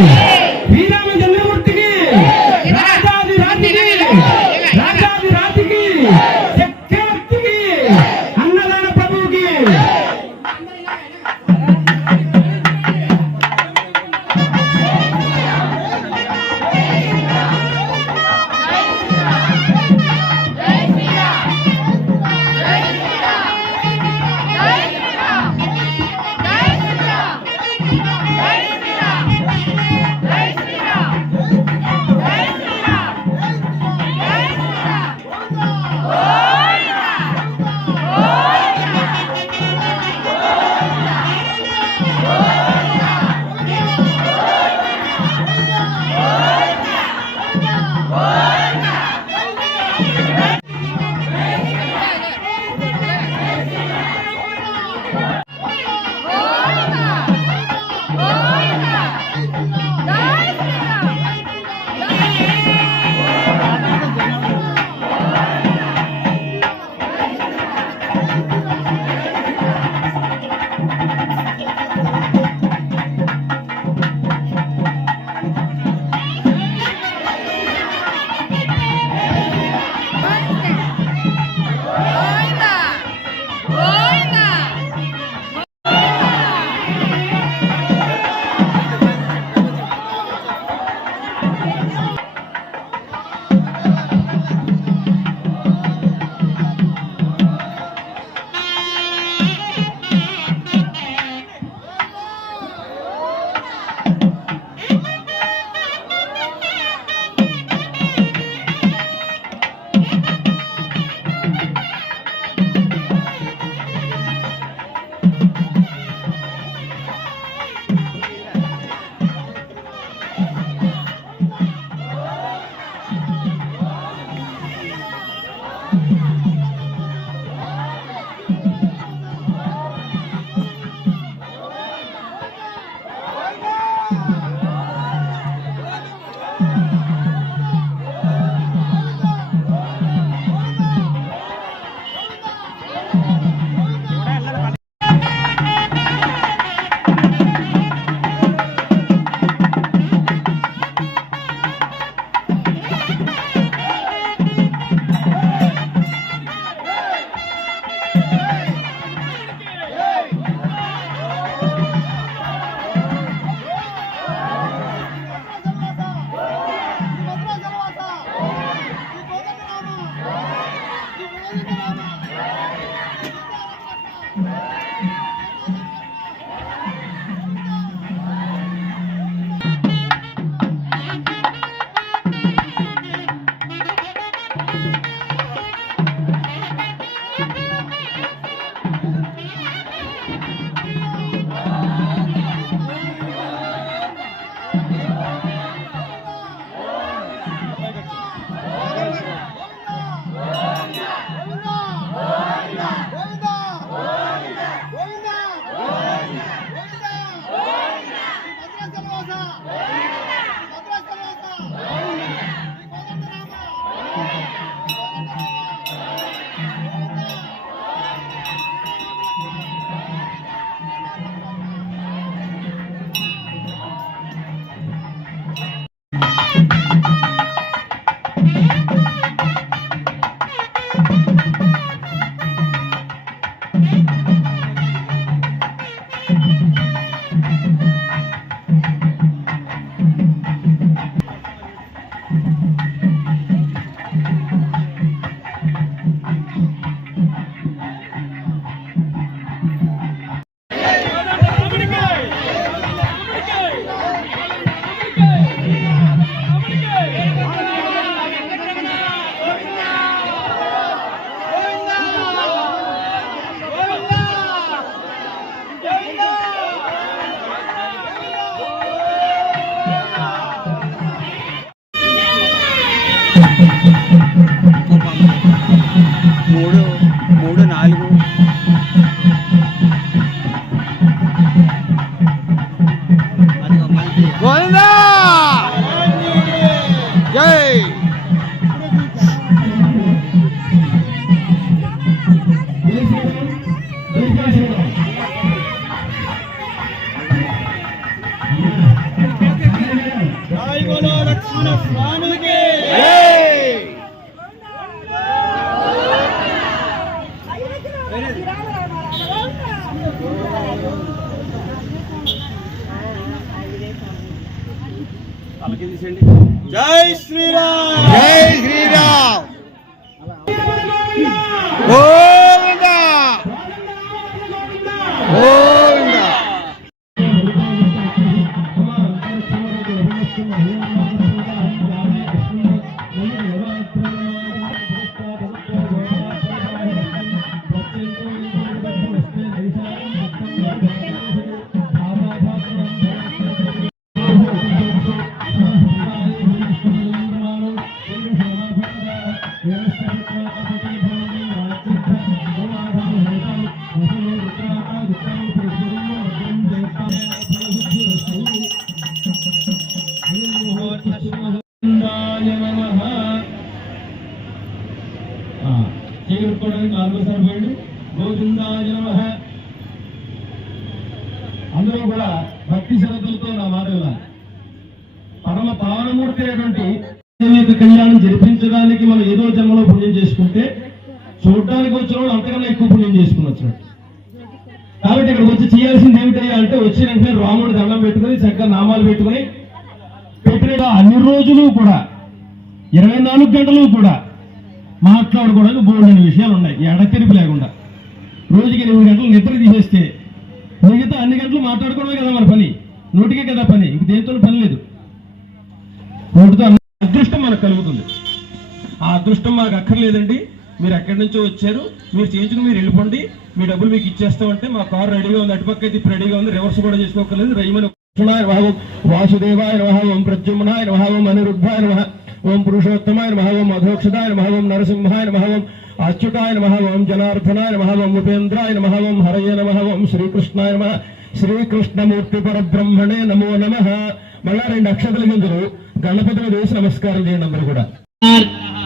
శ్రీరామ జన్మమూర్తికి రాజాది రాతికి రాజాది రాతికి చక్రవర్తికి అన్నదాన ప్రభువుకి మూడు నాలుగు గోవిందా జై జై శ్రీరామ్, జై శ్రీరామ్. గోవిందా గోవిందా. అందరూ కూడా భక్తి శ్రద్ధలతో నా మాట వినాలి. పరమ పావనమూర్తి అయినటువంటి కళ్యాణం జరిపించడానికి మనం ఏదో జన్మలో పుణ్యం చేసుకుంటే చూడడానికి వచ్చిన వాళ్ళు అంతకన్నా ఎక్కువ పుణ్యం చేసుకుని వచ్చినట్టు. కాబట్టి ఇక్కడ వచ్చి చేయాల్సింది ఏమిటయ్యా అంటే వచ్చిన వెంటనే రాముడు దండం పెట్టుకుని చక్కగా నామాలు పెట్టుకుని పెట్టిన అన్ని రోజులు కూడా 24 గంటలు కూడా మాట్లాడుకోవడానికి బోల్డని విషయాలు ఉన్నాయి. ఎడతెరిపి లేకుండా రోజుకి 8 గంటలు నిద్ర తీసేస్తే మిగతా అన్ని గంటలు మాట్లాడుకోవడమే కదా మన పని. నోటికే కదా పని, ఇంక దేంతో పని లేదు. నోటితో అదృష్టం మనకు కలుగుతుంది. ఆ అదృష్టం మాకు అక్కర్లేదండి. మీరు ఎక్కడి నుంచో వచ్చారు, మీరు చేయించుకుని మీరు వెళ్ళిపోండి, మీ డబ్బులు మీకు ఇచ్చేస్తామంటే మా కారు రెడీగా ఉంది, అటుపక్క అయితే ఇప్పుడు రెడీగా ఉంది, రివర్స్ కూడా చేసుకోకర్లేదు. రయ్యమని భావం వాసుదేవాయ నమః, ఓం ప్రద్యుమ్నాయ నమః, ఓం అనిరుద్ధాయ నమః, ఓం పురుషోత్తమాయ నమః, ఓం అధోక్షదాయ నమః, ఓం నరసింహాయ నమః, ఓం అచ్యుతాయ నమః, ఓం జనార్దనాయ నమః, ఓం ఉపేంద్రాయ నమః, ఓం హరయే నమః, ఓం శ్రీకృష్ణాయ నమః, శ్రీకృష్ణమూర్తి పరబ్రహ్మణే నమో నమః. మళ్ళా 2 అక్షతల గింజలు గణపతిని వేసి నమస్కారం చేయండి అందరూ కూడా.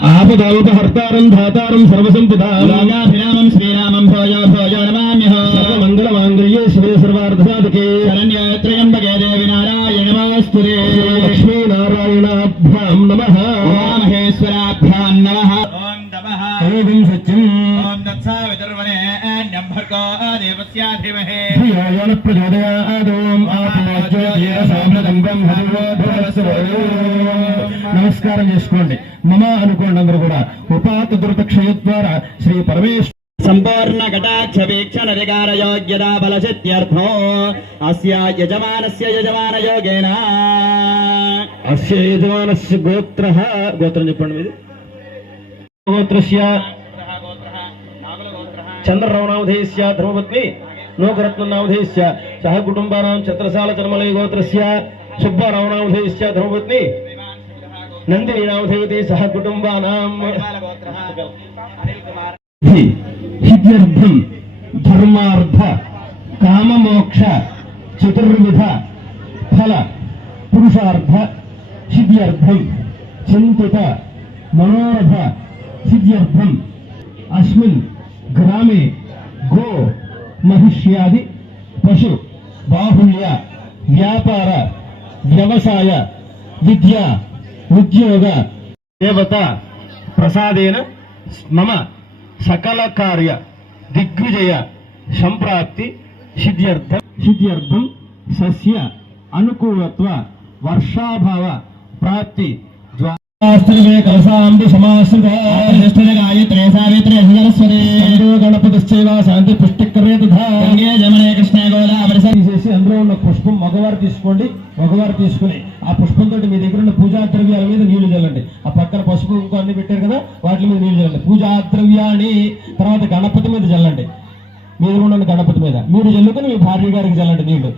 ఆపదాపహర్తారం ధాతారం సర్వసంపదాం శ్రీరామం భోజో భోజో నమామ్యహం సర్వమంగళ మాంగళ్యే శివే సర్వార్థ సాధకే శరణ్యే త్రయంబకే దేవి నారాయణ నమస్తుతే లక్ష్మీ నారాయణాభ్యాం నమః మహేశ్వరాభ్యాం నమః. ఓం నమః ఓం సత్యం ఓం తత్సవితుర్వరేణ్యం భర్గో దేవస్య ధీమహి ధియో యో న ప్రచోదయాద్. ఓం ఆపజ్యోతిరసామృతం బ్రహ్మోధరస్వ. నమస్కారం చేసుకోండి. మమ అనుకోండి అందరూ కూడా. ఉపాత దురిత క్షయద్వార శ్రీ పరమేశ్వర సంపూర్ణ కటాక్ష వీక్షణ రిగార యోగ్యతా బలశత్యర్థో అస్య యజమానస్య యజమాన యోగేన అస్య యజమానస్య గోత్రః. గోత్రం చెప్పండి మీది. గోత్రస్య చంద్రరవణావధేయస్య ధర్మపత్ని లోకరత్ననావధేయస్య సహ కుటుంబానాం ఛత్రసాల చర్మలయ గోత్రస్య సుబ్బారావణావధేయస్య ధర్మపత్ని నందినీనావధేయతే సహ కుటుంబానాం హిత్యర్థం ధర్మార్థ కామమోక్ష చతుర్విధ ఫల పురుషార్థ సిద్ధ్యర్థం చింతిత మనోరథ సిద్ధ్యర్థం అస్మిన్ గ్రామే గో మహిష్యాది పశు బాహుళ్య వ్యాపార వ్యవసాయ విద్య ఉద్యోగ దేవత ప్రసాదేన మమ సకల కార్య దిగ్విజయ సంప్రాప్తి సిద్ధ్యర్థం సస్య అనుకూలత్వ వర్షాభావ ప్రాప్తి శాంతి పుష్టికరే తీసేసి అందులో ఉన్న పుష్పం మగవారు తీసుకోండి. మగవారు తీసుకుని ఆ పుష్పంతో మీ దగ్గర ఉన్న పూజా ద్రవ్యాల మీద నీళ్లు చల్లండి. ఆ పక్కన పసుపు ఇంకో అన్ని పెట్టారు కదా, వాటి మీద నీళ్లు చల్లండి. పూజా ద్రవ్యాన్ని తర్వాత గణపతి మీద చల్లండి. మీరు ఉన్న గణపతి మీద మీరు చల్లుకొని మీ భార్య గారికి చల్లండి నీళ్లు.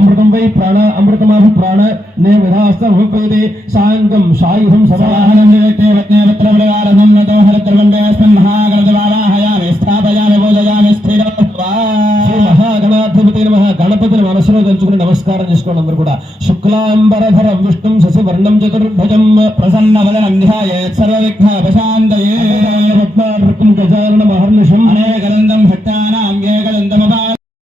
అమృతం వై ప్రాణ అమృతమాభి ప్రాణ నే విధాస్తే సాంగం సాయుధం సమాహనం మహాగణాధిపతి నమః. గణపతిని మనసులో తెలుసుకుని నమస్కారం చేసుకోండి అందరూ కూడా. శుక్లాంబరధరం విష్ణుం శశివర్ణం చతుర్భుజం ప్రసన్నవదనం ధ్యాయేత్ సర్వవిఘ్నోపశాంతయే గజానన మహర్నిశం అనేకదంతం భక్తానాం ఏకదంతమపా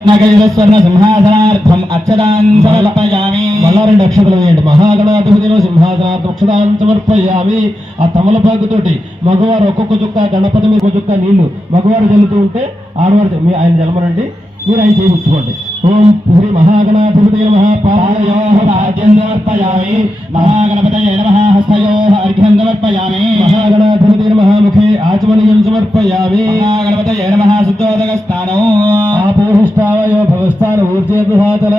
నగైరస్వర్ణ సింహాసనార్థం అక్షదాన్ సమర్పయామి. మళ్ళా 2 అక్షతలు వేయండి. మహాగణాధిపతిలో సింహాసనార్థం అక్షదాన్ సమర్పయామి. ఆ తమలపాకుతోటి మగవారు ఒక్కొక్క చుక్క, గణపతి మీద ఒక చుక్క నీళ్లు మగవారు జల్లుతూ ఉంటే ఆడవారు ఆయన జలమరండి, మీరు ఆయన చేయించుకోండి. ఓం శ్రీ మహాగణాధిపతి నమః. పాదయోః పాద్యం సమర్పయామి. మహాగణపతయే నమః. హస్తయోః అర్ఘ్యం సమర్పయామి. మహాగణాధిపతి నమః. ముఖే ఆచమనీయం సమర్పయామి. మహాగణపతయే నమః. శుద్ధోదక స్థానం ఆపోహిష్టావయో భవస్థాన ఊర్జేతుహాతల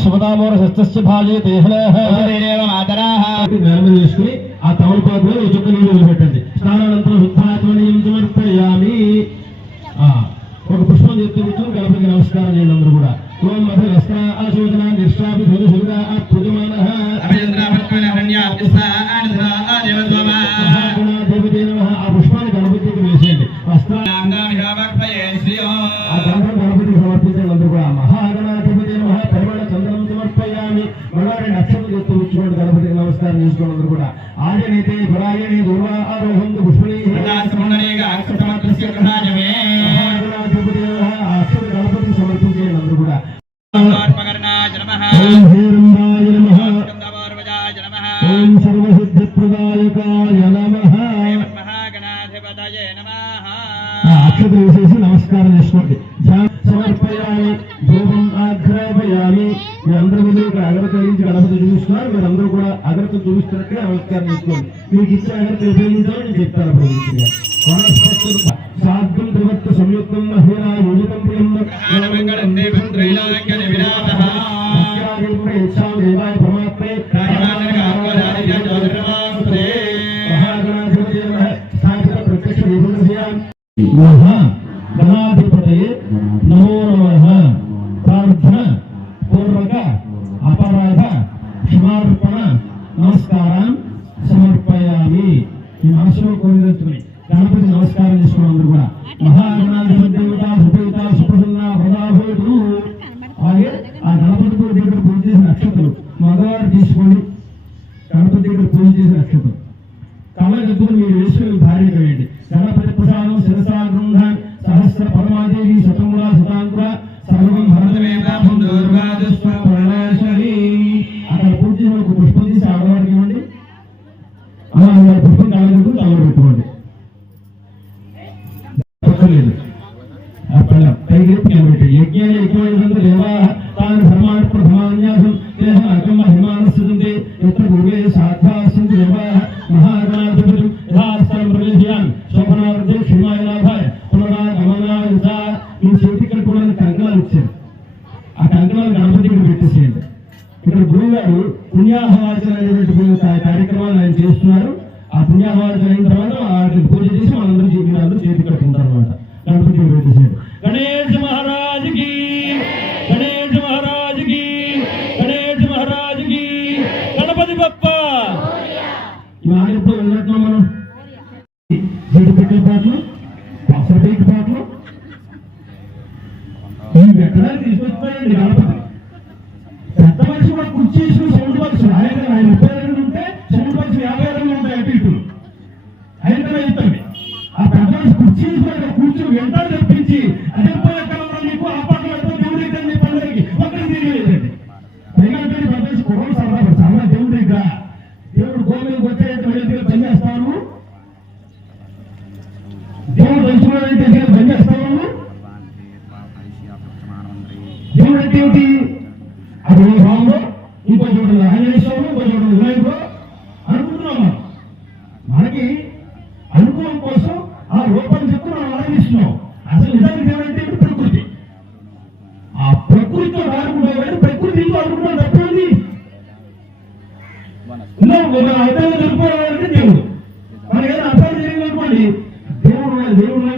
శుభదామోర శస్త్రస్య భాజే దేహనః మాతరాః. నేల చేసుకుని ఆ తమలపాకులో ఒక చుక్క నీళ్లు వదిలిపెట్టండి. స్నానానంతరం శుద్ధాచమనీయం సమర్పయామి. ఒక పుష్పం చెప్తూ కూర్చొని గణపతికి నమస్కారం చేయండి అందరూ కూడా. ఓం మధు వస్త్ర ఆశోచన నిర్షాపి ధృతుగా పూజమానః. మహాగణాధిపతి నమః. ఆ పుష్పాన్ని గణపతికి వేసేయండి. ఆ గంధం గణపతికి సమర్పించండి అందరూ కూడా. మహాగణాధిపతి నమః. పరిమళ చంద్రం సమర్పయామి. మళ్ళా 2 అక్షతలు చెప్తూ కూర్చోండి గణపతికి నమస్కారం చేసుకోండి అందరూ కూడా. ఆజనైతే పురాయణి దుర్వా ఆరోహం పుష్పణి గణపతికి సమర్పించేయండి అందరూ కూడా. ఓం సర్వసిద్ధిప్రదాయకాయ నమః. అక్షతలు వేసేసి నమస్కారం చేసుకోండి. సమర్పయామి. ధూపం ఆఘ్రాపయామి. మీరందరూ మీద ఇక్కడ అగరత్తి వెలిగించి గణపతి చూపిస్తున్నారు. మీరందరూ కూడా అగరత్తి చూపిస్తున్నట్టుగా నమస్కారం చేసుకోండి. మీకు ఇచ్చే అగరత్తి ఉపయోగించాలని నేను చెప్తాను. సాధ్యం త్రివత్త సంయుక్తం మహిళా యోజితం ప్రియం పరమాత్మే స్థాపిత ప్రత్యక్ష గణాధిపతయే నమో నమః. ప్రార్థన పూర్వక అపరాధ క్షమార్పణ నమస్కారం సమర్పయామి. ఈ మనసులో కోరినట్టుకుని గణపతి నమస్కారం చేసుకోండి అందరూ కూడా. మహాగణాధిపతి దేవత సుపేత సుప్రసన్న ప్రదాభూతులు. అలాగే ఆ గణపతి దగ్గర పూజ చేసిన అక్షతలు మగవారు తీసుకోండి. గణపతి దగ్గర పూజ చేసిన అక్షతలు కళ్ళగద్దులు మీరు వేసుకుని భార్యగా వేయండి. గణపతి ప్రసాదం శిరసా గృహ సహస్ర పరమాదేవి శతముల శతాంకుర సర్వం భరతమేతాం దుర్గాదుష్ప్రణాశని. అక్కడ పూజ చేసిన ఒక పుష్పం తీసి ఆడవారికి ఇవ్వండి. అలా పుష్పం కళ్ళగద్దు తల పెట్టుకోండి. లేదు పైకి యజ్ఞాన్ని ఎక్కువ దేవా తాను ధర్మాన్ని ప్రథమాన్యాసం దేహ అగమ హిమానస్తుంది ఎత్ర గురువే సాధ్యాసంతి దేవా. మహాగణాధిపతి యథాస్థానం ప్రవేశయాన్ శోభనార్థే క్షమాయ లాభాయ పునరాగమనాయ. మీ చేతి కట్టుకోవడానికి కంకణాలు ఇచ్చారు. ఆ కంకణాలు గణపతికి పెట్టేసేయండి. ఇక్కడ గురువు గారు పుణ్యాహవాచన అనేటువంటి కార్యక్రమాలు ఆయన చేస్తున్నారు. ఆ పుణ్యాహవాచన అయిన తర్వాత వాటిని పూజ చేసి మనందరూ చేతి కట్టుకుంటారు అనమాట. గణపతికి పెట్టేసేయండి. గణేష్ మహారాజ్ కి, గణేష్ మహారాజ్ కి, గణేష్ మహారాజ్ కి, గణపతి బప్ప. ఇవాళ ఎప్పుడు వెళ్ళినట్లు మనం జీడి పెట్టే పాటలు, పసరపేకి పాటలు ఇవి పెట్టడానికి తీసుకొచ్చిపోయండి గణపతి. పెద్ద మనిషి కూడా కుర్చీ చేసుకుని సౌండ్ బాక్స్ ఆయన 32 ఉంటే సౌండ్ బాక్స్ 52 ఉంటాయి అటు ఇటు. ఆయన ఇస్తుంది. ఆ పెద్ద మనిషి కుర్చీ కూర్చుని వెంటాడు తెప్పించి అదే నీకు ఆ పాటలు పెడతాం దేవుడి దగ్గర నీ పండుగకి ఒక్కరికి తెలియలేదండి. పైగా పెద్ద మనిషి కుర్రలు సరదా చాలా దేవుడి దగ్గర దేవుడు గోవిందకి వచ్చే పని చేస్తాను. దేవుడు తెలుసుకోవాలంటే పని చేస్తాను. దేవుడు అంటే ఏమిటి? అది రాముడు, ఇంకో చోట ఆంజనేశ్వరుడు, ఇంకో చోట వినాయకుడు అనుకుంటున్నాం. మనకి అనుభవం కోసం ఆ రూపాన్ని చెప్తూ మనం ఆరాధిస్తున్నాం. అసలు నిజానికి ఏమంటే ప్రకృతి. ఆ ప్రకృతితో ఆడుకుంటాం. ప్రకృతి ఇంట్లో అనుకుంటాం తప్పండి. మన అర్థంగా తెలుసుకోవాలంటే దేవుడు. మనకి ఏదైనా అర్థం తెలియదనుకోండి దేవుడు దేవుడు.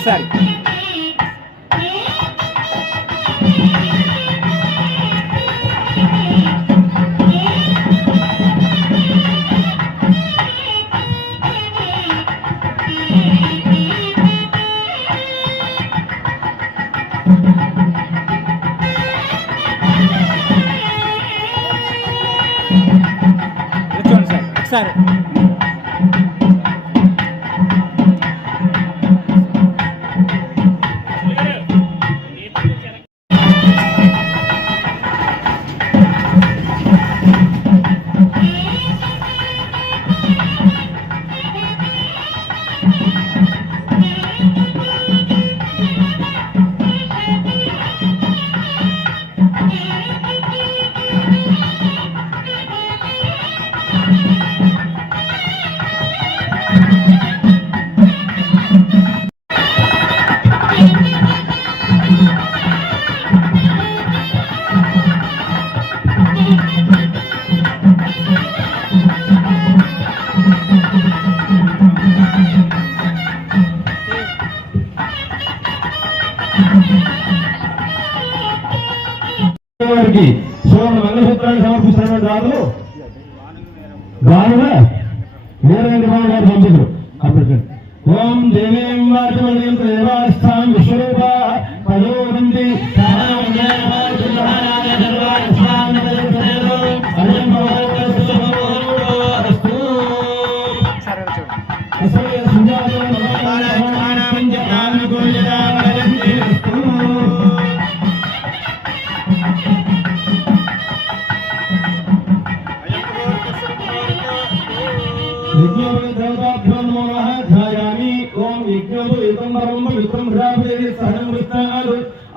ఒకసారి చూడండి సార్ ఒకసారి వారికి సువర్ణ మంగళసూత్రాన్ని సమర్పిస్తున్న రాజులు గానుగ వీరవేంద్ర గారు పంపితులు అప్పటికండి. ఓం దేవేం వాచమణీయం దేవాస్థాం విశ్వరూప పదోనంది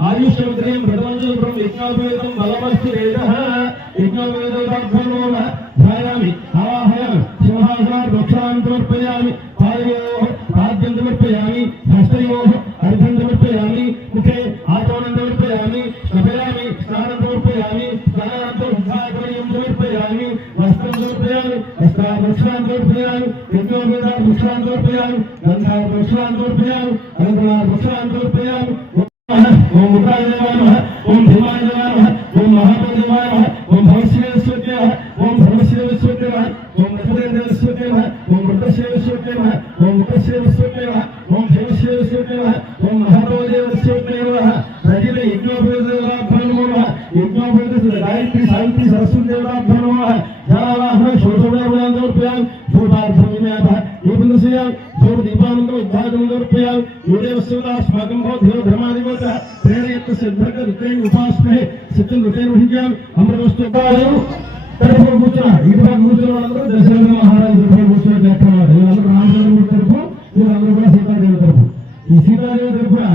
ఆయుష్యం ప్రథమంజం యజ్ఞోపేతం బలమస్తు వేద యజ్ఞోపేతామి ఆవాహయామి సింహాసనాత్ వృక్షాన్ని సమర్పయామి పాదయోః పాద్యం సమర్పయామి హస్తయోః అర్ఘ్యం సమర్పయామి ముఖే ఆచమనం సమర్పయామి స్నాపయామి స్నానం సమర్పయామి స్నానానంతరం ఉద్ధాకరణీయం సమర్పయామి వస్త్రం సమర్పయామి వస్త్రాన్ని సమర్పయామి యజ్ఞోపేతాత్ వృక్షాన్ని సమర్పయామి గంధాత్ వృక్షాన్ని సమర్పయామి అనంతరాత్ వృక్షాన్ని సమర్పయామి. ఓం ముద్రాయ దేవాయ నమః ఓం భీమాయ దేవాయ నమః ఓం మహాబలి దేవాయ నమః ఓం భవశివేశ్వరాయ నమః ఓం భవశివేశ్వరాయ నమః ఓం నృపదేవేశ్వరాయ నమః ఓం మృతశివేశ్వరాయ నమః ఓం ముఖశివేశ్వరాయ నమః ఓం భవశివేశ్వరాయ నమః ఓం మహాబలిదేవశ్వరాయ నమః ప్రజల యజ్ఞోపేతాభ్యో నమః యజ్ఞోపేత గాయత్రి సావిత్రి సరస్వతి దేవతాభ్యో నమః జలావాహన షోడశోపచారాన్ని సమర్పయామి పూర్వార్ధమేయామి దీపందర్శయామి దీపానందరం ఉద్భాగం సమర్పయామి యోదేవస్వాస్మాకం భవద్భ్యో ధర్మాధిపత ప్రేరయత్త సిద్ధర్గ రుద్రేణ ఉపాస్మహే సిద్ధం రుద్రేణ వహించాం అమృతవస్తు తరపున కూర్చున్నారు ఈ భాగం కూర్చున్న వాళ్ళందరూ దశరథ మహారాజు తరపున కూర్చున్నట్టు లెక్కన్నారు వీళ్ళందరూ రామచంద్రుడి తరపు వీళ్ళందరూ కూడా సీతాదేవి తరపు ఈ సీతాదేవి తరపున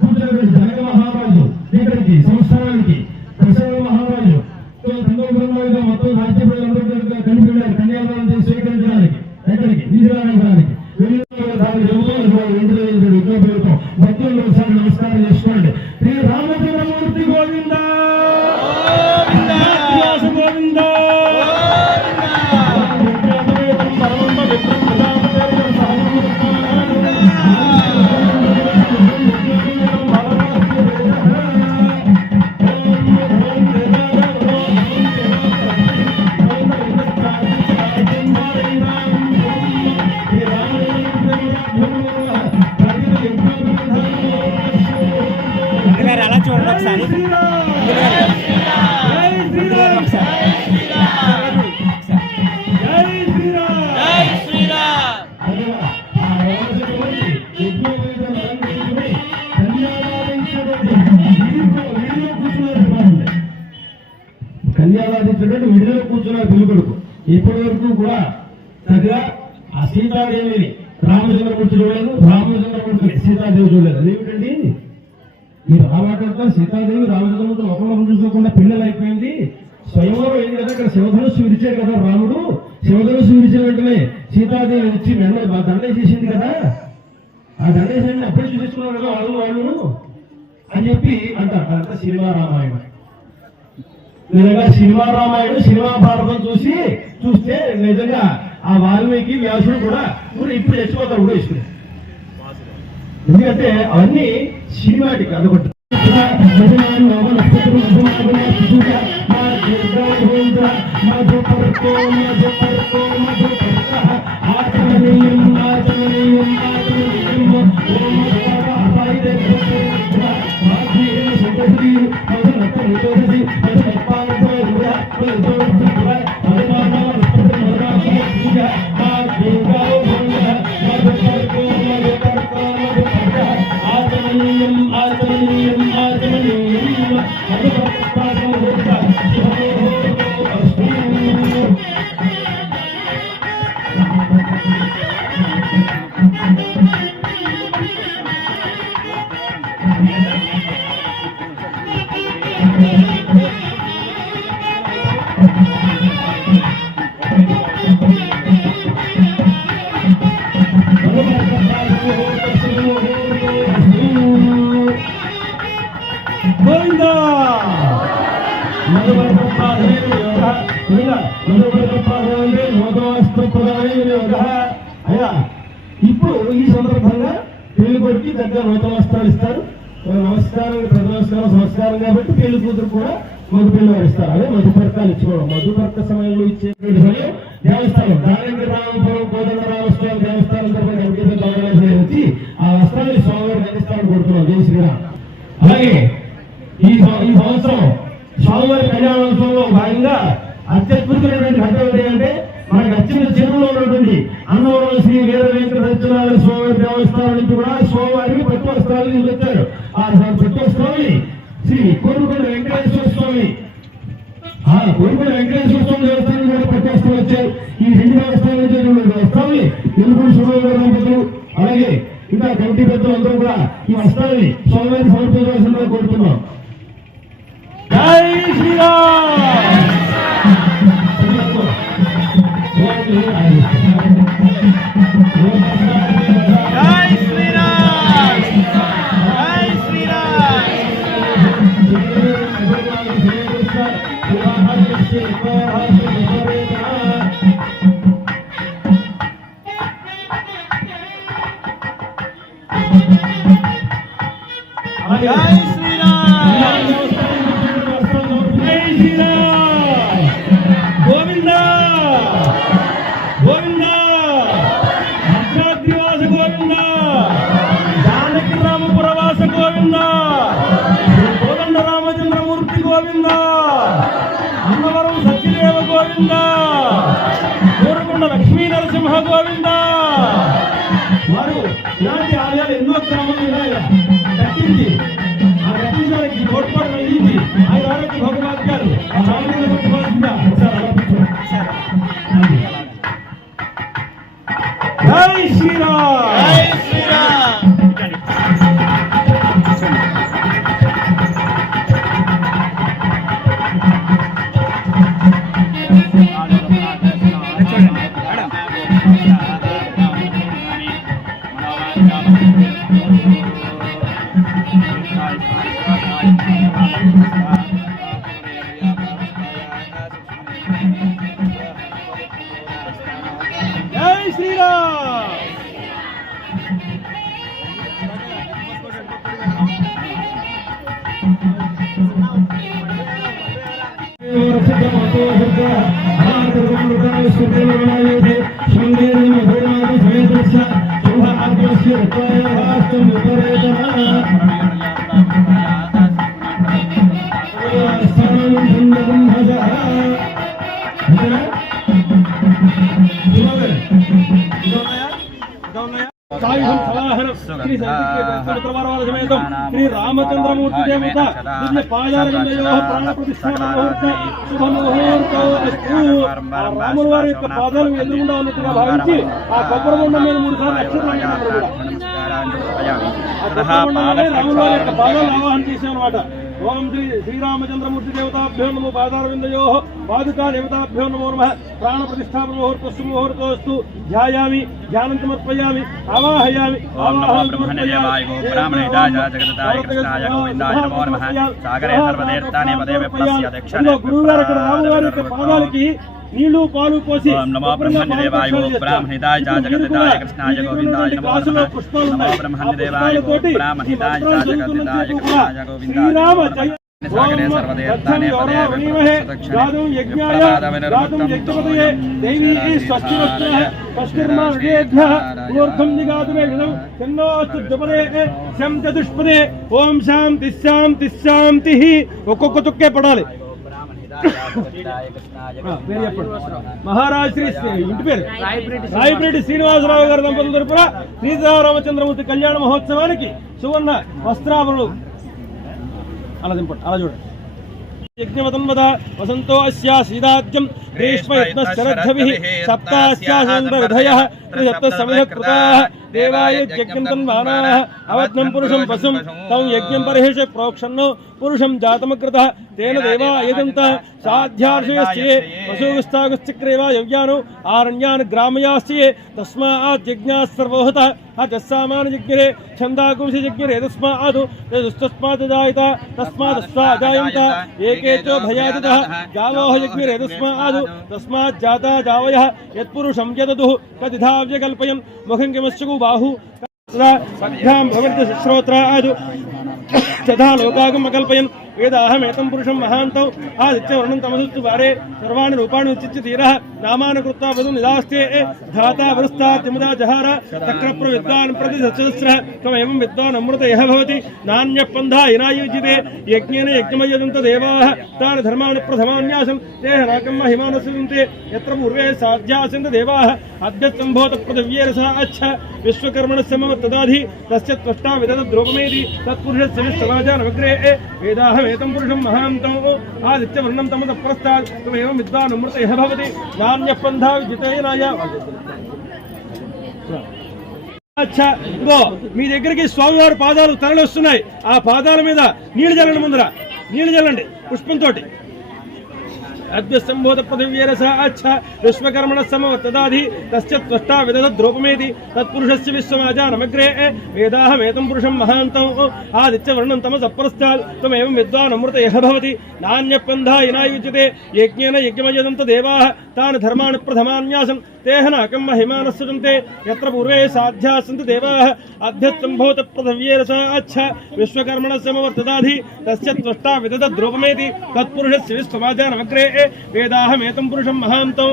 కూర్చున్నటువంటి జనక మహారాజు ఇక్కడికి సంస్థానానికి దశరథ మహారాజు సందర్భంగా మొత్తం రాజ్య ప్రజలందరూ కనిపించారు కన్యాదానం చేసి స్వీకరించడానికి ఎక్కడికి విజయనగరానికి భక్తులు ఒకసారి నమస్కారం చేసుకోండి. శ్రీ రామచంద్రమూర్తి గోవింద గోవింద అలా చూడండి ఒకసారి కళ్యాణాధించినట్టు విడిలో కూర్చున్నారు పిల్లకొడుకు. ఇప్పటి వరకు కూడా చక్కగా ఆ సీతాదేవిని రామచంద్రమూర్తి చూడలేదు, రామచంద్రమూర్తిని సీతాదేవి చూడలేదు. అదేమిటండి మీరు అలా మాట్లాడతారు? సీతాదేవి రామచంద్రమూర్తి ఒకరిని చూసుకోకుండా పిల్లలు అయిపోయింది. స్వయంవరం అయింది కదా, ఇక్కడ శివధనుస్సు విరిచాడు కదా రాముడు. శివధనుస్సు విరిచిన వెంటనే సీతాదేవి వచ్చి దండే చేసింది కదా, ఆ దండేశాన్ని అప్పుడే చూపించుకున్నారు కదా వాళ్ళు అని చెప్పి అంటారు. అంతా సినిమా రామాయణం. నిజంగా సినిమా రామాయణం సినిమా భారతం చూస్తే నిజంగా ఆ వాల్మీకి వ్యాసుడు కూడా ఇప్పుడు చచ్చిపోతారు కూడా ఇసుకుని. ఎందుకంటే అవన్నీ సినిమాటిక్ అదొకటి ఇప్పుడు ఈ సందర్భంగా పెళ్లి కొడుకు దగ్గర నూతన వస్త్రాలు ఇస్తారు. నమస్కారం, ప్రతి నమస్కారం సంస్కారం కాబట్టి పెళ్లి కూతురు కూడా మధు పిల్లలు ఇస్తారు. అదే మధుపర్కాలు ఇచ్చుకోవడం. మధుపర్క సమయంలో ఇచ్చేటువంటి సమయం దేవస్థానం దానంగా రామపురం కోదండరామస్వామి దేవస్థానం తరఫున వచ్చి ఆ వస్త్రాన్ని స్వామివారికి అందిస్తామని కోరుతున్నాం. జై శ్రీరామ్. అలాగే ఈ సంవత్సరం స్వామివారి కళ్యాణోత్సవంలో భాగంగా అత్యద్భుతమైనటువంటి ఘట్టం ఏంటంటే మనకు నచ్చిన చెరువులో ఉన్నటువంటి అన్నవరం శ్రీ వీర వెంకట సత్యనారాయణ స్వామి దేవస్థానం నుంచి కూడా స్వామివారికి పట్టు వస్త్రాలు తీసుకొచ్చారు. ఆ పట్టు వస్త్రాన్ని శ్రీ కోరుకొండ వెంకటేశ్వర స్వామి కోరుకొండ వెంకటేశ్వర స్వామి దేవస్థానం కూడా పట్టు వస్త్రాలు వచ్చారు. ఈ రెండు దేవస్థానం నుంచి వస్త్రాన్ని ఎలుగురు సుబ్రహ్మణ్య దంపతులు అలాగే ఇంకా కమిటీ పెద్దలు అందరూ కూడా ఈ వస్త్రాన్ని స్వామివారికి సమర్పించవలసిందిగా కోరుతున్నాం. జై శ్రీరామ్. జై శ్రీరామ్. జై శ్రీరామ్. జై శ్రీరామ్. జై శ్రీరామ్. గోవింద గోవింద భద్రాద్రివాస గోవింద జానకి రామపురవాస గోవింద కోదండ రామచంద్రమూర్తి గోవింద అన్నవరం సత్యదేవ గోవింద కోరుకొండ లక్ష్మీ నరసింహ గోవింద. వారు ఇలాంటి ఆలయాలు ఎన్నో గ్రామాలు కట్టించి ఆ కట్టించడానికి తోడ్పాటు అందించి ఆయన ఆరోగ్య భోగభాగ్యాలు ఆ రామచంద్ర జై శ్రీరామ్. జై శ్రీరామ్. జై శ్రీరామ్. శ్రీ రామచంద్రమూర్తి దేవత దివ్య పాదారవిందయోః ప్రాణ ప్రతిష్ఠాపన ముహూర్త శుభ ముహూర్తో అస్తు. రాముల వారి యొక్క పాదాలు ఎదురుగుండా ఉన్నట్టుగా భావించి ఆ కొబ్బరిబొండ మీద 3 సార్లు అక్షరాలు రాముల వారి యొక్క పాదాలు ఆవాహన చేశామన్నమాట. ఓం శ్రీ శ్రీరామచంద్రమూర్తి దేవతాభ్యో నమో పాదారవిందయోః పాదుకా దేవతాభ్యో నమో నమః ప్రాణ ప్రతిష్ఠాపన ముహూర్తస్సు ముహూర్తోస్తు ధ్యాయామి. ధ్యానం సమర్పయామి ఆవాహయామి ఓం నమో బ్రహ్మణ్యదేవాయ గో బ్రాహ్మణేదాయ జగదాయ కృష్ణాయ గోవిందాయ నమో నమః సాగరే సర్వదేర్తానే పదే విప్లస్య దక్షిణే గురువుగారు ఇక్కడ రాముగారి యొక్క పాదాలకి నీళ్లు పాలు పోసి ఓం నమో బ్రహ్మణ్యదేవాయ గో బ్రాహ్మణేదాయ జగదాయ కృష్ణాయ గోవిందాయ నమో నమః నమో బ్రహ్మణ్యదేవాయ గో బ్రాహ్మణేదాయ జగదాయ కృష్ణాయ గోవిందాయ శ్రీరామ నమః సాగరే సర్వదేర్తానే పదే ఓం శాంతి శాంతి శాంతి ఒక్కొక్క చుక్కే పడాలి మహారాజ్ శ్రీ ఇంటి పేరు రాయపరెడ్డి శ్రీనివాసరావు గారి దంపతుల తరపున సీతారామచంద్రమూర్తి కళ్యాణ మహోత్సవానికి సువర్ణ వస్త్రాభరణలు అలా దింపండి అలా చూడండి యజ్ఞవతన్వద వసంతో అస్యా శ్రీదాజ్యం గ్రీష్మయత్నశరద్ధభిః సప్తాస్యాసందవిధయః త్రిసప్తసమిధకృతాః దేవాయ యజ్ఞం తన్వానాః అవజ్ఞం పురుషం పశుం తం యజ్ఞం పరిహేష ప్రోక్షన్నో పురుషం జాతమకృతః తేన దేవా యజంతః సాధ్యార్షయస్యే పశువిస్తాగుశ్చక్రేవా యవ్యానో ఆరణ్యాన్ గ్రామయాస్యే తస్మాత్ యజ్ఞాః సర్వోహతః అజస్సామాన యజ్ఞరే ఛందాగుంసి యజ్ఞరే తస్మాత్ తస్మాత్ జాయత తస్మాత్ స్వాజాయంత ఏకేచో భయాదితః గావోః యజ్ఞరే తస్మాత్ తస్మాత్ జాతా జావయః యత్పురుషం యదదుః కదిధావ్య కల్పయన్ ముఖం కిమస్సు బాహు సభ్యాం భవంతి శ్రోత్రాదు తథా లోకాగం అకల్పయన్ వేదాహమేతం పురుషం మహాంతం ఆదిత్యవర్ణం తమసుస్తు వారే సర్వాణి రూపాణి ఉచిత్య తీరః నామాన కృత్వా వధు నిదాస్తే ధాతా వృస్తాత్యముదా జహార చక్రప్ర విద్వాన్ ప్రతి సహస్రః తమేవం విద్వాన్ అమృత యః భవతి నాణ్యపంధా ఇనాయుజ్యతే యజ్ఞేన యజ్ఞమయ్యదంత దేవాః తాని ధర్మాణి ప్రథమాన్యాసం తేహ నాకం మహిమానస్యంతే యత్ర పూర్వే సాధ్యాసంత దేవాః అద్యసంభూత పృథివ్యేరసా అచ్చ విశ్వకర్మణస్య మమ తదాధి తస్య త్వష్టా విదద ద్రోపమేది తత్పురుషస్య విశ్వరాజానవగ్రే వేదాహమేతం పురుషం మహాంతం ఆదిత్యవర్ణం తమద ప్రస్తాద్ తమేవం విద్వాన్ అమృత యః భవతి నాణ్యపంధా విజితేనాయ. అచ్చా ఇగో మీ దగ్గరికి స్వామివారి పాదాలు తరలి వస్తున్నాయి. ఆ పాదాల మీద నీళ్లు చల్లండి, ముందర నీళ్లు చల్లండి పుష్పంతో. అద్భుత పృథివ్యేరస అచ్చ విశ్వకర్మణ సమవత్తదాధి తస్య త్వష్టా విదద ద్రోపమేది తత్పురుషస్య విశ్వమాజానమగ్రే వేదాహమేతం పురుషం మహాంతం ఆదిత్యవర్ణం తమస పరస్తాద్ త్వమేవం విద్వాన్ అమృత యః భవతి నాణ్యపంధా ఇనాయుజ్యతే యజ్ఞేన యజ్ఞమయ్యదంత దేవాః తాని ధర్మాణి ప్రథమాన్యాసం తేహ నాకం మహిమానస్సుజంతే యత్ర పూర్వే సాధ్యాసంత దేవాః అధ్యత్సంభూత పృథివ్యేరస అచ్చ విశ్వకర్మణస్య సమవత్తదాధి తస్య త్వష్టా విదద ద్రోపమేది తత్పురుషస్య విశ్వమాజానమగ్రే వేదాహమేతం పురుషం మహాంతం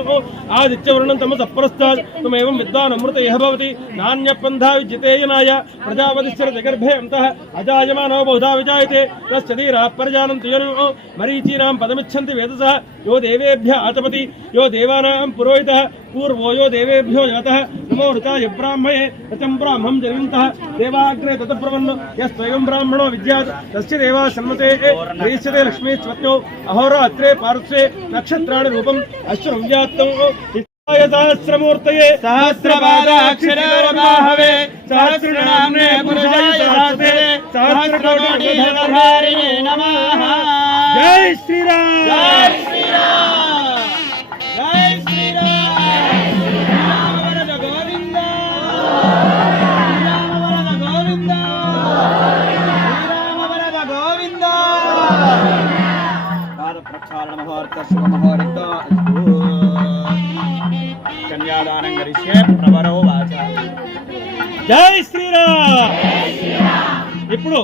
ఆదిత్యవర్ణం తమస పరస్తాద్ త్వమేవం విద్వాన్ అమృత యః భవతి నాణ్యపంధా విజితేయనాయ ప్రజాపతిశ్చ జగర్భే అంతః అజాయమానో బహుధా విజాయతే తస్య ధీరాః పరిజానంతి యనో మరీచీనాం పదమిచ్చంతి వేదసః యో దేవేభ్య ఆచపతి యో దేవానాం పురోహితః పూర్వో యో దేవేభ్యో జాతః నమో ఋతాయ బ్రాహ్మయే రతం బ్రాహ్మం జన్మంతః దేవాగ్రే తత ప్రవన్నో యస్త్వయం బ్రాహ్మణో విద్యాత్ తస్య దేవా సన్మతే గ్రీష్యతే లక్ష్మీ స్వత్యో అహోరాత్రే పార్శ్వే నక్షత్రాణి రూపం అశ్వవ్యాత్తం సహస్రమూర్తయే సహస్రపాదాక్షరారబాహవే సహస్రనామ్నే పురుషాయ సహస్రే సహస్రకోటిధరధారిణే నమః. జై శ్రీరామ్. జై శ్రీరామ్. జై శ్రీరామ్. రామవరద గోవింద రామవరద గోవింద శ్రీరామవరద గోవింద. పాద ప్రక్షాళన ముహూర్త శుభ ముహూర్త కన్యాదానం కరిష్యే ప్రవరో వాచ. జై శ్రీరామ్. ఇప్పుడు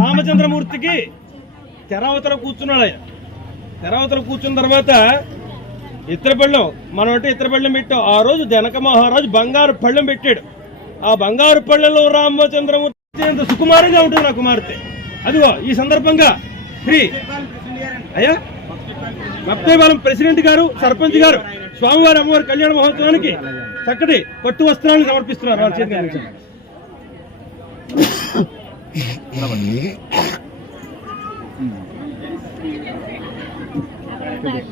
రామచంద్రమూర్తికి తెరవతల కూర్చున్నాడు. ఆయన తెరవతల కూర్చున్న తర్వాత ఇతర పళ్ళెం మనం అంటే ఇతర పళ్ళెం పెట్టాం. ఆ రోజు జనక మహారాజు బంగారు పళ్ళెం పెట్టాడు. ఆ బంగారు పళ్ళెంలో రామచంద్రమూర్తి అంత సుకుమారంగా ఉంటుంది నా కుమార్తె. అదిగో ఈ సందర్భంగా శ్రీ అయ్యా మప్తేపాలెం ప్రెసిడెంట్ గారు, సర్పంచ్ గారు స్వామివారి అమ్మవారి కళ్యాణ మహోత్సవానికి చక్కటి పట్టు వస్త్రాలను సమర్పిస్తున్నారు. వాళ్ళ చేతి నుంచి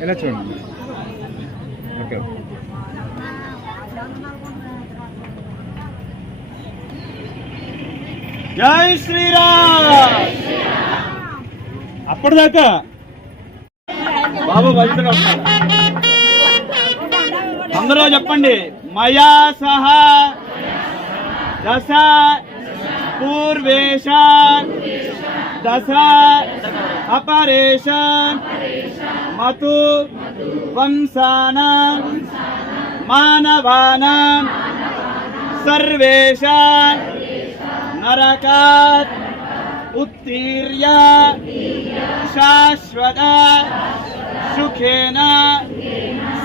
ఎలా చూడండి. ఓకే. జై శ్రీరామ్. అప్పటిదాకా బాబు బయట అందరూ చెప్పండి. మయా సహ దశ పూర్వేషాన్ దశ అపరేషాన్ మతు వంశానాం మానవానాం సర్వేషాన్ నరకాత్ ఉత్తీర్య శాశ్వత సుఖేన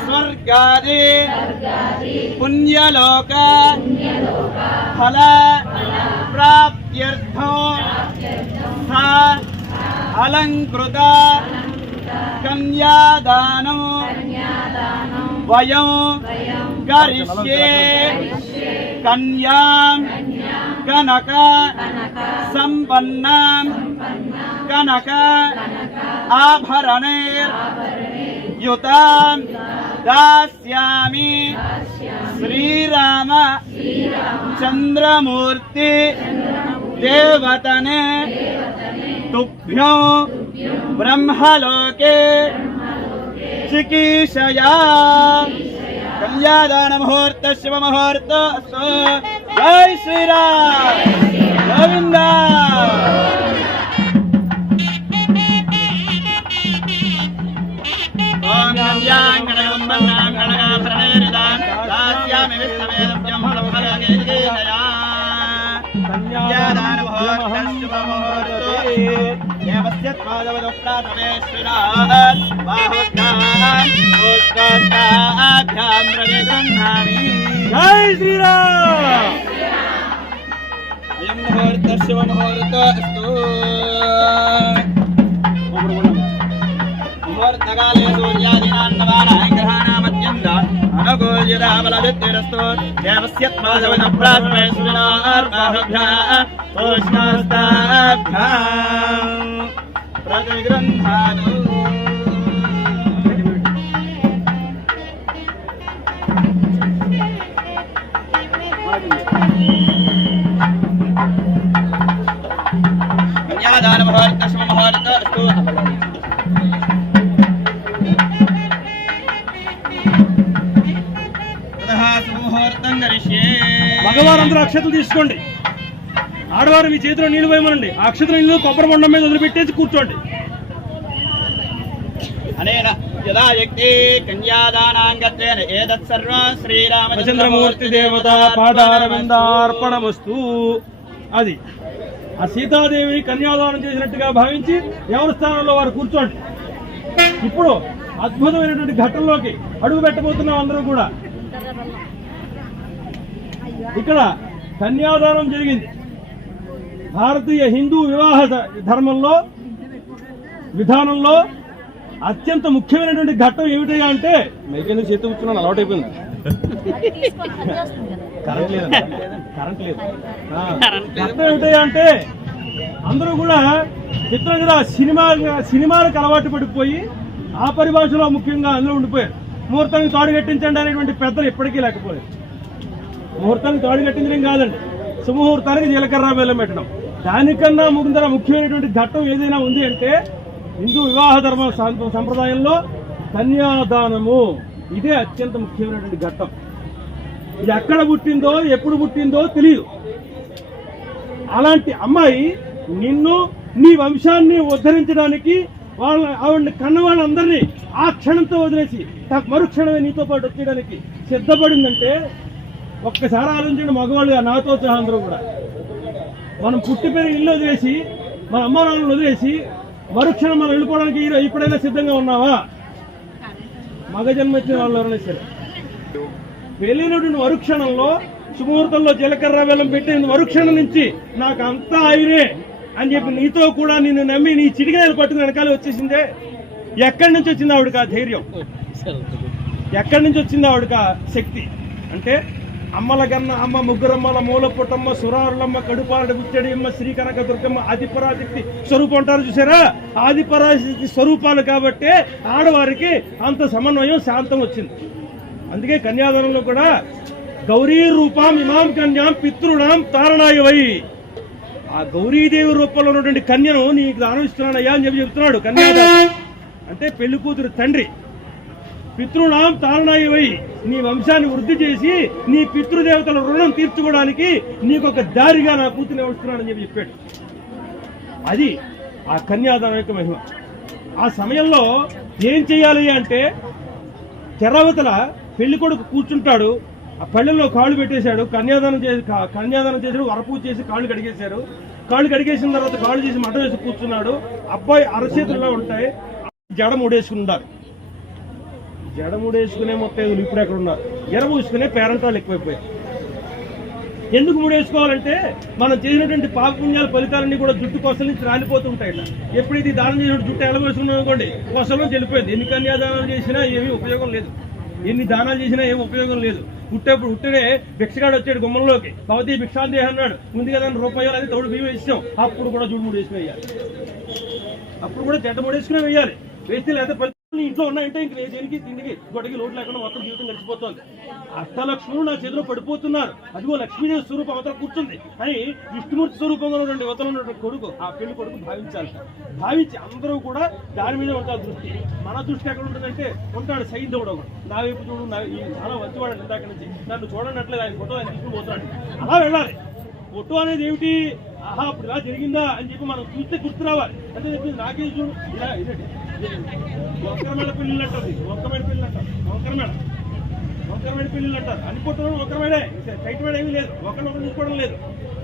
స్వర్గాది పుణ్యలోక ఫల ప్రాప్త్యర్థం సా అలంకృత కన్యాదానం వయం కరిష్యే కన్యాం కనక సంపన్నాం కనక ఆభరణైర్ యుతాం దాస్యామి శ్రీరామ చంద్రమూర్తి దేవతనే తుభ్యం బ్రహ్మలోకే చికీషయా కళ్యాణ ముహూర్త శుభ ముహూర్త జై శ్రీరామ్ గోవింద. ఓం దాస్యామి విష్ణవేదం ఫలఫలకే కన్యాదాన ముహూర్త శుభ ముహూర్త దేవస్యత్ మాధవదప్రాతవేశ్వరా బాహుకాం పుష్కస్తాభ్యాం ప్రవిగృహ్ణామి. జై శ్రీరామ్. అయం ముహూర్త శుభ ముహూర్త అస్తు. ముహూర్తకాలే సూర్యాదీనాన్నవానాం గ్రహాణామత్యంత అనుకూల్యతాబలవిద్యురస్తు దేవస్యత్ మాధవదప్రాతవేశ్వరా బాహుభ్యాం పుష్కస్తాభ్యాం ప్రతిగృహ్ణామి. కన్యాదాన ముహూర్త శుభ ముహూర్త అస్తు. శుభముహూర్తం కరిష్యే. మగవారందరూ అక్షతలు తీసుకోండి. ఆడవారు మీ చేతిలో నీళ్లు పోయమనండి. ఆ అక్షతలు నీళ్లు కొబ్బరి బొండం మీద వదిలిపెట్టేసి కూర్చోండి. అనేన యదా యక్తే కన్యాదానాంగత్వేన ఏతత్ సర్వం శ్రీరామచంద్రమూర్తి దేవత పాదారవిందార్పణమస్తు. అది ఆ సీతాదేవిని కన్యాదానం చేసినట్టుగా భావించి ఎవరి స్థానంలో వారు కూర్చోండి. ఇప్పుడు అద్భుతమైనటువంటి ఘట్టంలోకి అడుగు పెట్టబోతున్నాం అందరూ కూడా. ఇక్కడ కన్యాదానం జరిగింది. భారతీయ హిందూ వివాహ ధర్మంలో విధానంలో అత్యంత ముఖ్యమైనటువంటి ఘట్టం ఏమిటయ్యా అంటే, మీకెందుకు చేతి కూర్చున్నాను అలవాటు అయిపోయింది. కరెంట్ లేదు. ఘట్టం ఏమిటయ్యా అంటే, అందరూ కూడా చిత్రం కదా సినిమాలకు అలవాటు పడిపోయి ఆ పరిభాషలో ముఖ్యంగా అందులో ఉండిపోయారు. ముహూర్తానికి తాడు కట్టించండి అనేటువంటి పెద్దలు ఇప్పటికీ లేకపోయారు. ముహూర్తానికి తాడు కట్టించడం కాదండి, సుముహూర్తానికి జీలకర్ర బెల్లం పెట్టడం. దానికన్నా ముందర ముఖ్యమైనటువంటి ఘట్టం ఏదైనా ఉంది అంటే హిందూ వివాహ ధర్మ సంప్రదాయంలో కన్యాదానము. ఇదే అత్యంత ముఖ్యమైనటువంటి ఘట్టం. ఇది ఎక్కడ పుట్టిందో ఎప్పుడు పుట్టిందో తెలియదు. అలాంటి అమ్మాయి నిన్ను నీ వంశాన్ని ఉద్ధరించడానికి ఆవిడని కన్న వాళ్ళందరినీ ఆ క్షణంతో వదిలేసి మరుక్షణమే నీతో పాటు వచ్చేయడానికి సిద్ధపడిందంటే ఒక్కసారి ఆలోచించండి. మగవాళ్ళుగా నాతో సహా అందరూ కూడా మనం పుట్టి పెరిగి ఇల్లు వదిలేసి మన అమ్మ నాన్నలు వదిలేసి మరుక్షణం మనం వెళ్ళిపోవడానికి ఇప్పుడైనా సిద్ధంగా ఉన్నావా? మగ జన్మ ఇచ్చిన వాళ్ళు ఎవరైనా సరే వెళ్ళినటువంటి మరుక్షణంలో సుముహూర్తంలో జీలకర్ర బెల్లం పెట్టే మరుక్షణం నుంచి నాకు అంతా ఆయురే అని చెప్పి నీతో కూడా నిన్ను నమ్మి నీ చిటికాయలు పట్టుకుని వెనకాలే వచ్చేసిందే. ఎక్కడి నుంచి వచ్చింది ఆవిడకి ఆ ధైర్యం? ఎక్కడి నుంచి వచ్చింది ఆవిడకి ఆ శక్తి? అంటే అమ్మల కన్నా అమ్మ, ముగ్గురమ్మల, మూల పుట్టమ్మ, సురారులమ్మ, కడుపారడి బుచ్చడి అమ్మ, శ్రీకనక దుర్గమ్మ ఆదిపరాశక్తి స్వరూపం అంటారు చూసారా? ఆదిపరాశక్తి స్వరూపాలు కాబట్టే ఆడవారికి అంత సమన్వయం, శాంతం వచ్చింది. అందుకే కన్యాదానంలో కూడా గౌరీ రూపం ఇమాం కన్యాం పితృణాం తారణాయ వై, ఆ గౌరీదేవి రూపంలో ఉన్నటువంటి కన్యను నీకు దానం ఇస్తున్నానయ్యా అని చెప్తున్నాడు. కన్యాదానం అంటే పెళ్లి కూతురు తండ్రి పితృనాం తారణాయవై నీ వంశాన్ని వృద్ధి చేసి నీ పితృదేవతల రుణం తీర్చుకోవడానికి నీకు ఒక దారిగా నా కూతురు వస్తున్నానని చెప్పి చెప్పాడు. అది ఆ కన్యాదానం యొక్క మహిమ. ఆ సమయంలో ఏం చేయాలి అంటే తెరవతల పెళ్లి కొడుకు కూర్చుంటాడు, ఆ పళ్ళెల్లో కాళ్ళు పెట్టేశాడు, కన్యాదానం చేశాడు, వరపూజ చేసి కాళ్ళు కడిగేశారు. కాళ్ళు కడిగేసిన తర్వాత కాళ్ళు చేసి మఠం వేసి కూర్చున్నాడు. అబ్బాయి అరచేతుల్లో ఉంటాయి, జడ ముడేసుకున్నారు. జడ ముడేసుకునే మొత్తం ఇప్పుడు ఎక్కడ ఉన్నారు, ఎరబూసుకునే పేరెంట్ వాళ్ళు ఎక్కువైపోయారు. ఎందుకు ముడేసుకోవాలంటే మనం చేసినటువంటి పాపపుణ్యాల ఫలితాలన్నీ కూడా జుట్టు కొసల నుంచి రాలిపోతుంటాయట. ఎప్పుడైతే ఈ దానం చేసిన జుట్టు ఎలబోసుకున్నాం అనుకోండి, కొసలో వెళ్ళిపోయింది. ఎన్ని కన్యాదానాలు చేసినా ఏమీ ఉపయోగం లేదు, ఎన్ని దానాలు చేసినా ఏమి ఉపయోగం లేదు. ఉట్టనే భిక్షగాడు వచ్చాడు గుమ్మంలోకి, భవతి భిక్షాంతి అన్నాడు. ముందుగా దాన్ని రూపాయలు అది తోడు బియ్యం ఇస్తాం, అప్పుడు కూడా జుట్టు ముడేసుకుని వేయాలి, అప్పుడు కూడా జడ్డ ముడేసుకునే వేయాలి. వేస్తే లేదా ఇంట్లో ఉన్నాయంటే ఇంక దేనికి తిండికి గొడకి లోటు లేకుండా మొత్తం జీవితం గడిచిపోతుంది. అష్టలక్ష్ములు నా చేతిలో పడిపోతున్నారు, అదిగో లక్ష్మీదేవి స్వరూపం అవతల కూర్చుంది అని విష్ణుమూర్తి స్వరూపంగా ఉన్నటువంటి అవతల ఉన్నటువంటి కొడుకు, ఆ పెళ్లి కొడుకు భావించాలి. భావించి అందరూ కూడా దాని మీద ఉంటారు దృష్టి. మన దృష్టి ఎక్కడ ఉంటుందంటే ఉంటాడు సైంధవుడు ఒకడు, నా వైపు చూడు, చాలా మంచివాడు ఇందాక నుంచి, నన్ను చూడనట్లేదు, ఆయన ఫోటో ఆయన తీసుకుని పోతున్నాడు. అలా వెళ్ళాలి. ఫోటో అనేది ఏమిటి, ఆహా అప్పుడు ఇలా జరిగిందా అని చెప్పి మనం చూస్తే గుర్తు రావాలి. అంటే చెప్పింది నాకే చూడు, ఇలా ఇదండి వంకరమేడ పెళ్ళిళ్ళు అంటారు, వంకరమేడ పెళ్ళి అంటారు, వంకరమేడ పెళ్ళిళ్ళు అంటారు. అన్ని ఫోటోలు వంకరమేడే, సైట్ మేడ ఏమీ లేదు, ఒకరినొకరు చూసుకోవడం లేదు.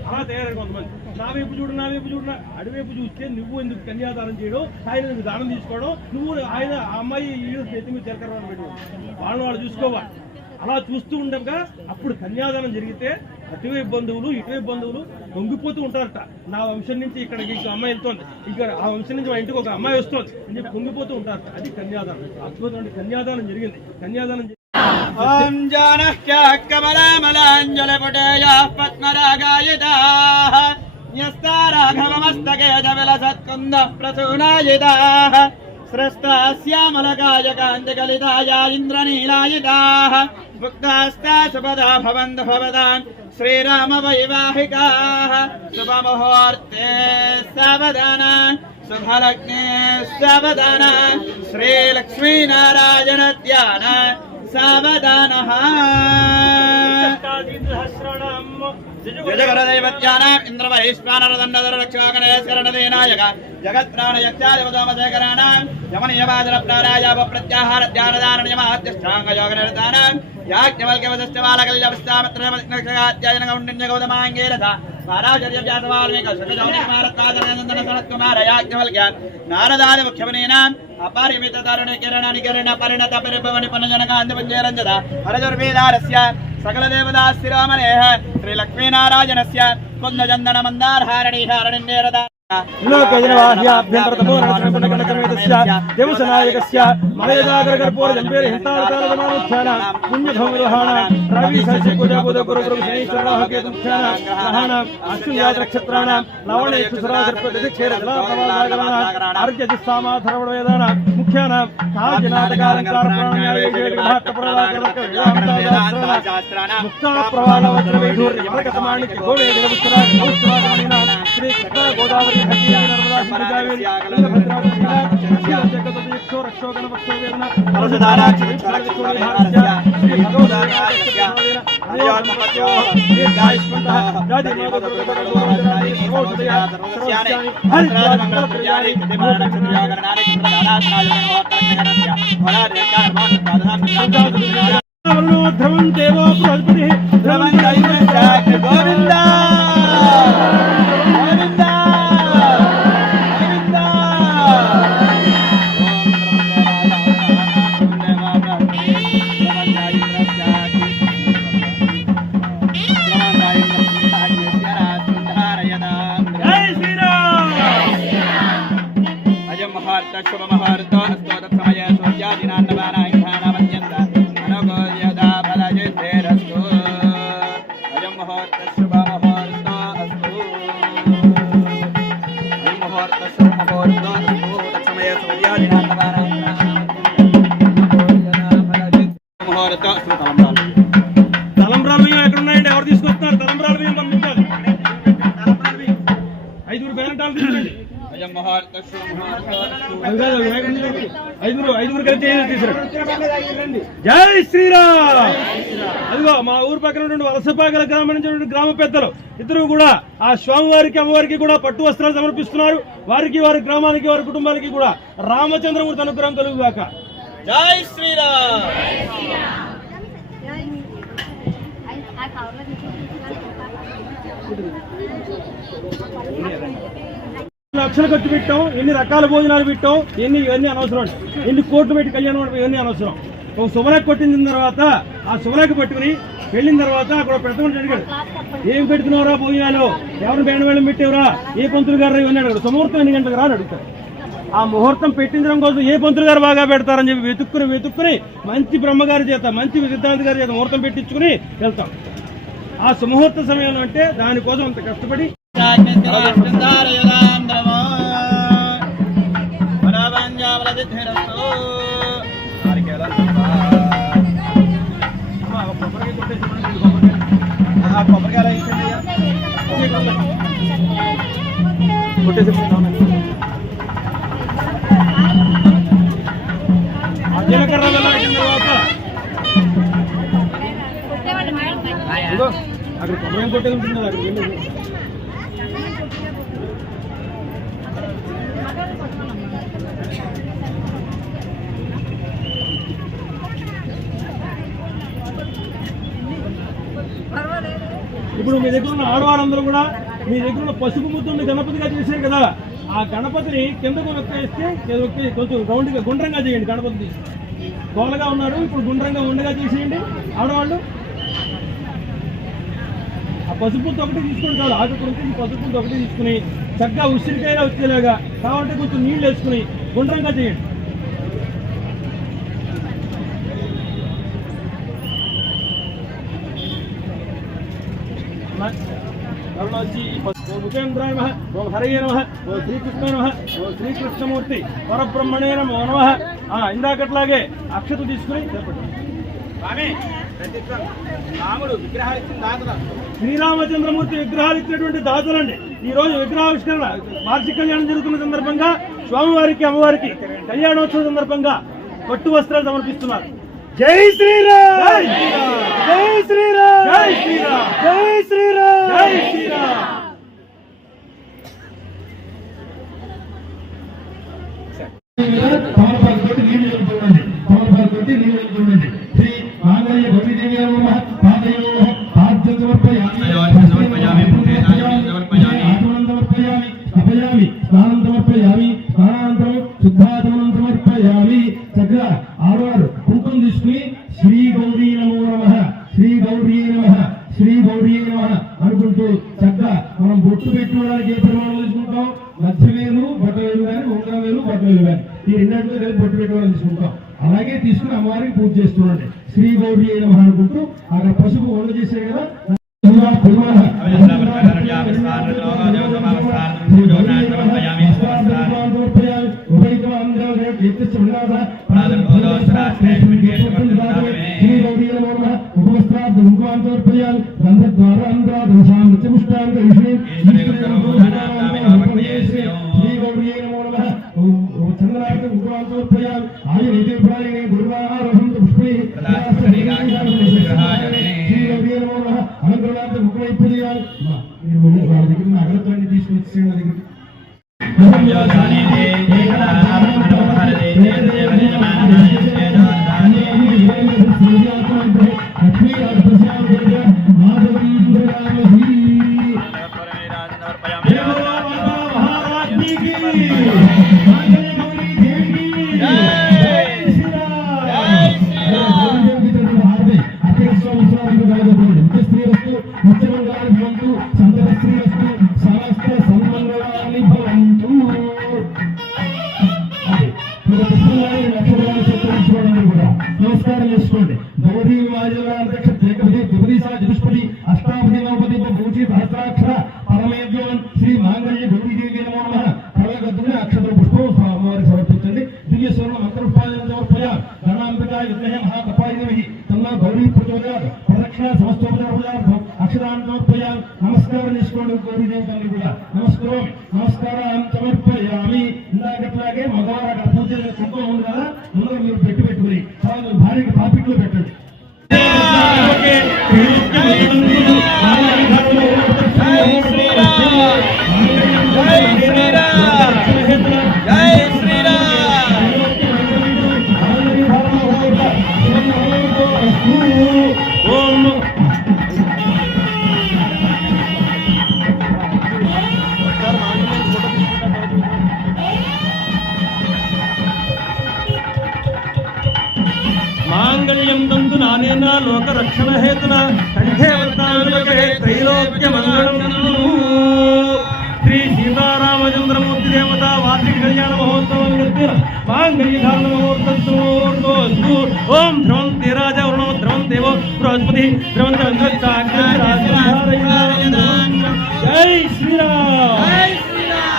అలా తయారై కొంతమంది నా వైపు చూడు, నా వైపు చూడు, అడివైపు చూస్తే నువ్వు ఎందుకు కన్యాదానం చేయడం, ఆయన ఎందుకు దానం తీసుకోవడం, నువ్వు ఆయన ఆ అమ్మాయి చేతి మీద జరగడం పెట్టు, వాళ్ళు చూసుకోవాలి. అలా చూస్తూ ఉండగా అప్పుడు కన్యాదానం జరిగితే అటువైపు బంధువులు ఇటువైపు బంధువులు పొంగిపోతూ ఉంటారట. నా వంశం నుంచి ఇక్కడికి ఇంకో అమ్మాయి వెళ్తోంది, ఇక్కడ ఆ వంశం నుంచి మా ఇంటికి ఒక అమ్మాయి వస్తుంది అని చెప్పి పొంగిపోతూ ఉంటారట. అది కన్యాదానం. అద్భుతమైన కన్యాదానం జరిగింది. కన్యాదానం ఓం జానహ్యాః కమలామలాంజలిపుటేయాః పద్మరాగాయుధాః న్యస్తా రాఘవమస్తకే విలసత్కుందః ప్రసూనాయుధాః స్రస్తాస్యామలకాయ కాంతికలితాయ ఇంద్రనీలాయుధాః ముక్తాస్తా సుపదా భవంతు భవతాం శ్రీరామ వైవాహికాః శుభముహూర్తే సావధాన శుభలగ్నే సావధాన శ్రీలక్ష్మీనారాయణ ధ్యాన సావధానః. జగదేవత్యానాం ఇంద్రవైశ్వానరదండరక్షాగణేశ్వరణదేనాయక జగత్ప్రాణయక్షాదివదోమశేఖరాణాం యమనియమాజనప్రాణాయాప ధ్యానదాననియమాద్యష్టాంగయోగనిరతానాం యాజ్ఞవల్క్యవదశ్చవాలకల్యవస్థామత్రయమగ్నగౌండిన్యగౌతమాంగేరథ పారాచర్య వ్యాసవాల్మీక శుకజౌనిమారత్వాదనయందన సనత్కుమార యాజ్ఞవల్క్య ముఖ్యమనీనాం అపరిమిత తరుణ కిరణ పరిణత పరిభవని పునజనక అందపంజేరంజద హరజుర్వేదారస్య సకల దేవతా స్థిరామనేః శ్రీ లక్ష్మీనారాయణస్య కుందచందన మందారహారణీహారణిన్నేరద దేవసనాయకస్య మలయదాగరగర్భోర జంబేర హింతాళతాళమానుష్ఠాన పుణ్యభవనిర్వహణ రవి శశి కుజ బుధ గురు గురు శనీశ్వరాః కేతుష్ఠాన గ్రహణ అశ్విన్యాద నక్షత్రాణాం లవణేషు సరాసర్పతిక్షేర జలాప్రవాహగణానాం ఆర్యదిస్తామాధరవణవేదాన ముఖ్యానాం కాజనాటకాలంకార ప్రాణాయాయ ముక్తా ప్రవాళ వజ్రవైఢూర్య యమకతమాణిక్య గోవేద ఉత్తరాగణీనాం శ్రీ కృష్ణ గోదావరి ధ్రువం దేవో బృహస్పతి ధ్రువం గోవింద శుభ ముహూర్తో సమయ సూర్యాదినాన్నవానాయుధానమత్యంత అనుగోద్యదా ఫలజిద్ధేరస్తు అయం ముహూర్త శుభ ముహూర్తో అస్తు అయం ముహూర్త శుభ ముహూర్తో అస్తు సమయ సూర్యాదినాన్నవానాయుధానమత్యంత ముహూర్తో తలంబ్రాలు బియ్యం ఎక్కడ ఉన్నాయండి? ఎవరు తీసుకొస్తున్నారు? తలంబ్రాలు బియ్యం పంపించాలి. 5 పేరెంటాలు తీసుకోండి. అయం ఐదుగురు కలిసి జై శ్రీరామ్. అదిగో మా ఊరు పక్కన ఉన్నటువంటి వలసపాకల గ్రామం నుంచి గ్రామ పెద్దలు ఇద్దరు కూడా ఆ స్వామివారికి అమ్మవారికి కూడా పట్టు వస్త్రాలు సమర్పిస్తున్నారు. వారికి వారి గ్రామానికి వారి కుటుంబానికి కూడా రామచంద్రమూర్తి అనుగ్రహం కలుగుగాక. జై శ్రీరామ్. లక్షలు ఖర్చు పెట్టాం, ఎన్ని రకాల భోజనాలు పెట్టాం, ఇవన్నీ అనవసరం. ఎన్ని కోట్లు పెట్టి కళ్యాణం ఇవన్నీ అనవసరం. ఒక శుభలేఖ కొట్టిన తర్వాత ఆ శుభలేఖ పట్టుకుని వెళ్ళిన తర్వాత అక్కడ పెడతామని అడిగాడు, ఏం పెడుతున్నావురా భోజనాలు, ఎవరు బేణవేళం పెట్టేవరా, ఏ పంతులు గారు ఇవన్నీ అడిగాడు. సుముహూర్తం ఎన్ని గంటలకు రా అని అడుగుతాడు. ఆ ముహూర్తం పెట్టించడం కోసం ఏ పంతులు గారు బాగా పెడతారని చెప్పి వెతుక్కుని మంచి బ్రహ్మగారి చేత మంచి సిద్ధాంత గారి చేత ముహూర్తం పెట్టించుకుని వెళ్తాం. ఆ సుముహూర్త సమయంలో అంటే దానికోసం అంత కష్టపడి జీలకర్ర బెల్లం అయిన తర్వాత అక్కడ కొబ్బరి కొట్టేది ఉంటుంది. అక్కడ వెళ్ళి ఇప్పుడు మీ దగ్గర ఉన్న ఆడవారందరూ కూడా మీ దగ్గర ఉన్న పసుపు ముద్దుని గణపతిగా చేశారు కదా, ఆ గణపతిని కిందకు వేస్తే కొంచెం రౌండ్గా గుండ్రంగా చేయండి. గణపతి తోలగా ఉన్నారు, ఇప్పుడు గుండ్రంగా ఉండగా చేసేయండి. ఆడవాళ్ళు ఆ పసుపుతో ఒకటి తీసుకుని చాలు. ఆకుకూరకి పసుపుతో ఒకటి తీసుకుని చక్కగా ఉసిరికాయలా వచ్చేలాగా కావాలంటే కొంచెం నీళ్ళు వేసుకుని గుండ్రంగా చేయండి. ఉపేంద్రాయ నమః, ఓం హరయే నమః, ఓం శ్రీకృష్ణ నమః, ఓం శ్రీకృష్ణమూర్తి పరబ్రహ్మణే నమో నమః. ఇందాకట్లాగే అక్షత తీసుకుని శ్రీరామచంద్రమూర్తి విగ్రహాలు ఇచ్చినటువంటి దాతలండి. ఈ రోజు విగ్రహావిష్కరణ వార్షిక కళ్యాణం జరుగుతున్న సందర్భంగా స్వామివారికి అమ్మవారికి కళ్యాణోత్సవం సందర్భంగా పట్టు వస్త్రాలు సమర్పిస్తున్నారు. జై శ్రీరామ్, జై శ్రీరామ్, జై శ్రీరామ్, జై శ్రీరామ్, జై శ్రీరామ్. తమలపాకు నీళ్లు వెళ్తుండండి, తమలపాకు నీళ్లు వెళ్తుండండి. శ్రీ మాంగళ్య గౌరీదేవి నమః. పాదయోః పాద్యం సమర్పయామి, సమర్పయామి, స్నానం సమర్పయామి, స్నానానంతరం శుద్ధాచమనం సమర్పయామి. చక్కగా ఆడవారు కుంకుమ తీసుకుని శ్రీ గౌరీ నమో నమః, శ్రీ గౌరీ నమః, శ్రీ గౌరీ నమః అనుకుంటూ చక్కగా మనం బొట్టు పెట్టుకోవడానికి ఏ పరిమాణం తీసుకుంటాం? మధ్యవేలు బట్టవేలు కానీ ఉంగరం వేలు బట్టవేలు కానీ ఈ రెండింటిలో కలిపి బొట్టు పెట్టుకోవడానికి తీసుకుంటాం. అలాగే తీసుకుని అమ్మవారికి పూజ చేస్తుండండి. శ్రీ గౌరీ నమః అనుకుంటూ అక్కడ పసుపు వంట చేసే కదా నమస్కారం చేసుకోండి. గౌరీ అష్టాపతి నవపతి భూచి సహస్రాక్షర పరమేద్యోన్ శ్రీ మాంగళ్య గౌరీదేవి నమో నమః. ప్రళయగద్దుని అక్షర పుష్పం స్వామివారికి సమర్పించండి. దివ్య స్వర్ణ మంత్రోపాయం సమర్పయ గణాంబికా యుద్ధ మహాకపాయి తమ గౌరీ ప్రచోదయాత్ ప్రదక్షిణ సమస్తోపచారం అక్షరాన్ని సమర్పయ. నమస్కారం చేసుకోండి గౌరీదేవి తల్లి కూడా. నమస్కారం సమర్పయామి. మాంగళ్యం తంతు నానేన లోక రక్షణ హేతున కంఠే వర్తాంగులకే త్రైలోక్య మంగళం. శ్రీ సీతారామచంద్రమూర్తి దేవత వార్షిక కళ్యాణ మహోత్సవం మాంగళ్యధారణ మహోత్సవం. ఓం ధ్రువంతి రాజా వరుణో ధ్రువం దేవో బృహస్పతి ధ్రువంత. జై శ్రీరామ్.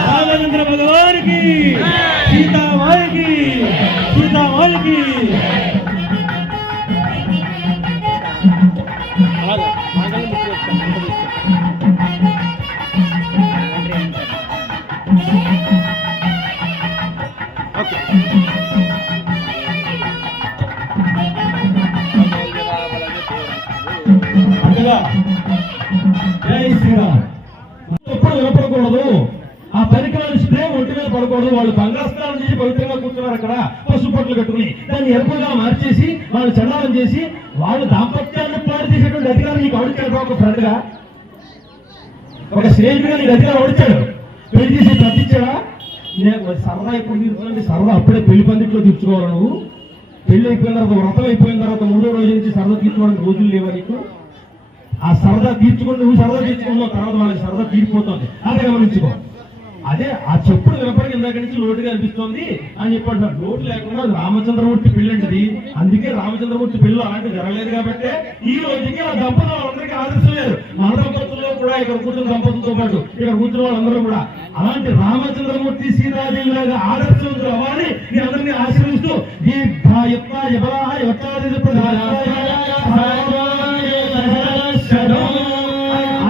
రామచంద్ర భగవానికి, సీతామాయికి, సీతామాయికి. జై శ్రీరామ్. ఎప్పుడు వినపడకూడదు. ఆ పరికరాలు స్ప్రే ఒంటి మీద పడకూడదు. వాళ్ళు బంగాస్నానం చేసి పవిత్రంగా కూర్చున్నారు అక్కడ పసుపు పట్లు కట్టుకుని. దాన్ని ఎరుపుగా మార్చేసి వాళ్ళు చండాలం చేసి వాళ్ళు దాంపత్యాన్ని పాడు చేసేటువంటి అధికారం నీకు అవడిచాడు. ఒక ఫ్రెండ్ గా, ఒక స్నేహితుడిగా నీకు అధికారం అవడిచాడు. పెళ్లి చేసి తప్పించాడా? సరదా ఎప్పుడు తీర్చుకోవాలంటే సరదా అప్పుడే పెళ్లి పందిట్లో తీర్చుకోవాలి. నువ్వు పెళ్లి అయిపోయిన తర్వాత, వ్రతం అయిపోయిన తర్వాత 3వ రోజు నుంచి సరదా తీర్చుకోవడానికి రోజులు లేవా నీకు? ఆ సరదా తీర్చుకుని నువ్వు సరదా తీర్చుకున్నావు, తర్వాత వాళ్ళకి సరదా తీరిపోతుంది. అదే గమనించుకో. అదే ఆ చెప్పుడు వినపడికి ఇందాక నుంచి లోటుగా అనిపిస్తోంది అని చెప్పండి. లోటు లేకుండా రామచంద్రమూర్తి పెళ్లి అంటది. అందుకే రామచంద్రమూర్తి పెళ్లి అలాంటి జరగలేదు కాబట్టి ఈ రోజుకి ఆ దంపతులు వాళ్ళందరికీ ఆదర్శం లేదు. మన దంపతుల్లో కూడా ఇక్కడ కూర్చున్న దంపతులతో పాటు ఇక్కడ కూర్చున్న వాళ్ళందరూ కూడా అలాంటి రామచంద్రమూర్తి సీతాదేవి లాగా ఆదర్శవంతులు అవ్వాలి. మీ అందరినీ ఆశీర్వదిస్తూ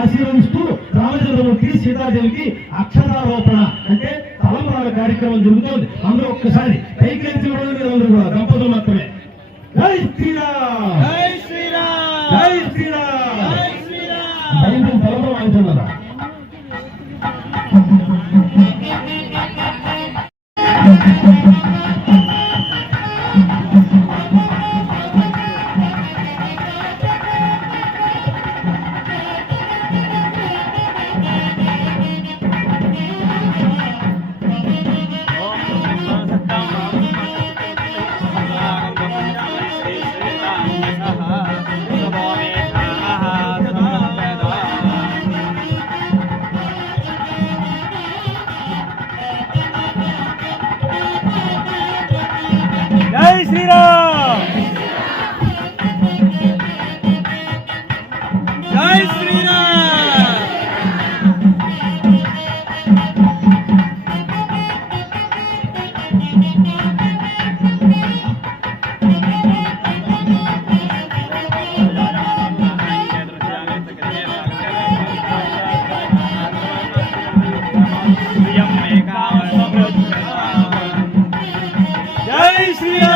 ఆశీర్వదిస్తూ రామచంద్రమూర్తి సీతాదేవికి అక్షరారోపణ అంటే తలంబ్రాల కార్యక్రమం జరుగుతోంది. అందరూ ఒక్కసారి కైకేసి అందరూ కూడా దంపతులు మాత్రమే. జై శ్రీరామ్, జై శ్రీరామ్, జై శ్రీరామ్, జై శ్రీరామ్. తలంబ్రం వాయించున్నారా? జై శ్రీరామ్, జై శ్రీరామ్. జై శ్రీరామ్,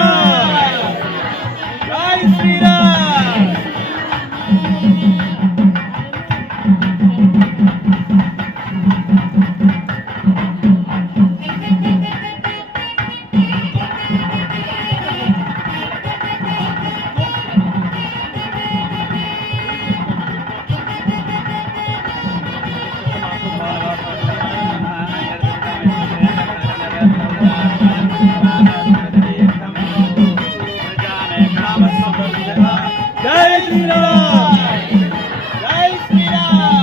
జై శ్రీరామ్. జై శ్రీరామ్, జై శ్రీరామ్.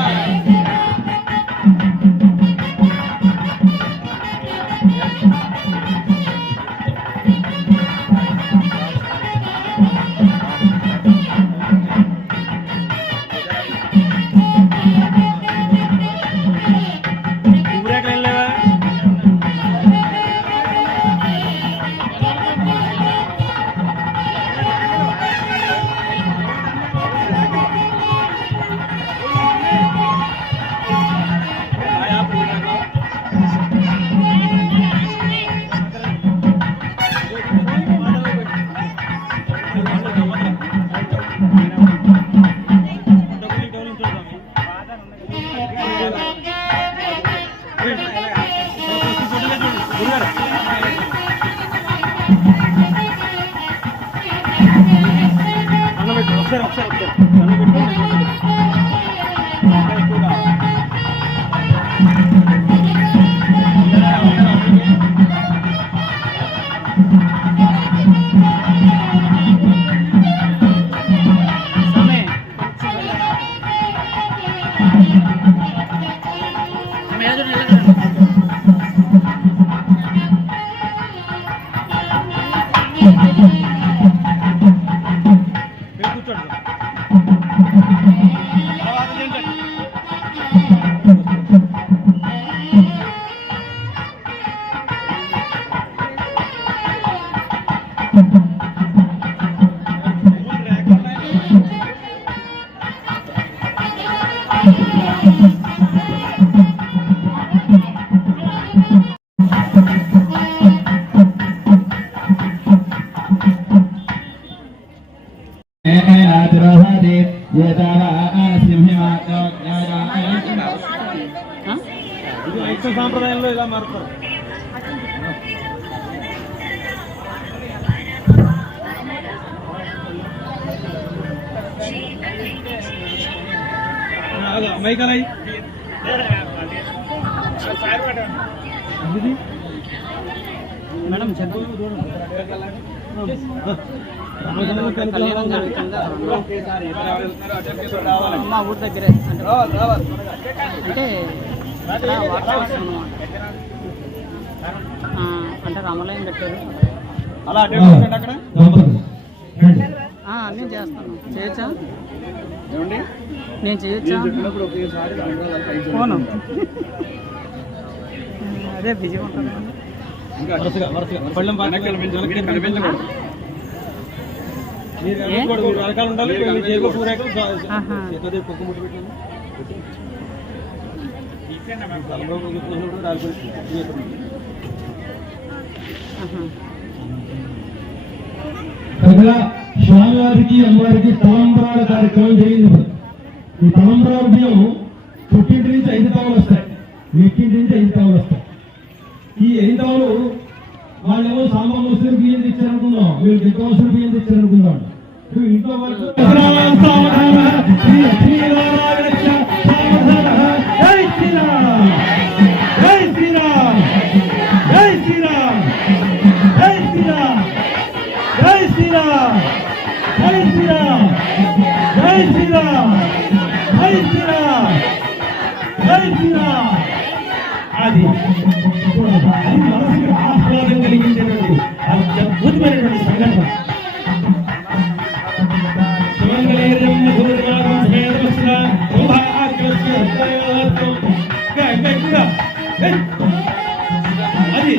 తిరోహతి ఇది వైష్ణవ సాంప్రదాయంలో ఇలా మారుతారు. మైకలై మేడం చెప్పు. మా ఊరి దగ్గరే అంటే ఇక్కడ వాటర్ వస్తుంది అంటే రామాలయం కట్టారు. అలా అక్కడ నేను చేస్తాను. చేయొచ్చా? నేను చేయొచ్చా? ఫోను అదే బిజీ ఉంటుంది. వరుసగా పళ్ళెం కనిపించకూడదు. రకాలు ఉండాలి. జేబులో పూరేకలు కుక్క ముట్టు పెట్టాను. కనుక స్వామివారికి అమ్మవారికి తలంబరాల కార్యక్రమం జరిగింది. ఈ తలంబరాల బియ్యం పుట్టింటి నుంచి 5 తావులు వస్తాయి, ఎక్కింటి నుంచి 5 తావులు వస్తాయి. ఈ 5 తావులు వాళ్ళేమో సాంబార్ మోసులు బియ్యం తెచ్చారనుకుందాం, వీళ్ళు గిట్ట మోసులు బియ్యం తెచ్చారనుకుందాం. ఇంట్లో వరకు అది మనసుకి ఆహ్లాదం కలిగించేటువంటి అద్భుతమైనటువంటి సంఘటన. అది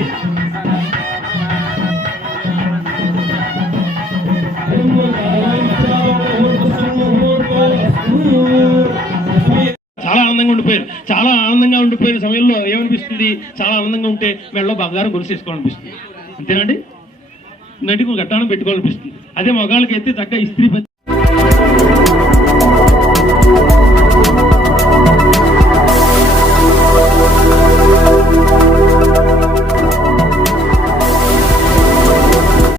చాలా ఆనందంగా ఉండిపోయారు. చాలా ఆనందంగా ఉండిపోయిన సమయంలో ఏమనిపిస్తుంది? చాలా ఆనందంగా ఉంటే మెడలో బంగారం గొలుసేసుకోవాలనిపిస్తుంది. అంతేనండి, నటికి గట్టానం పెట్టుకోవాలనిపిస్తుంది. అదే మగాళ్ళకి అయితే చక్కగా ఇస్త్రీ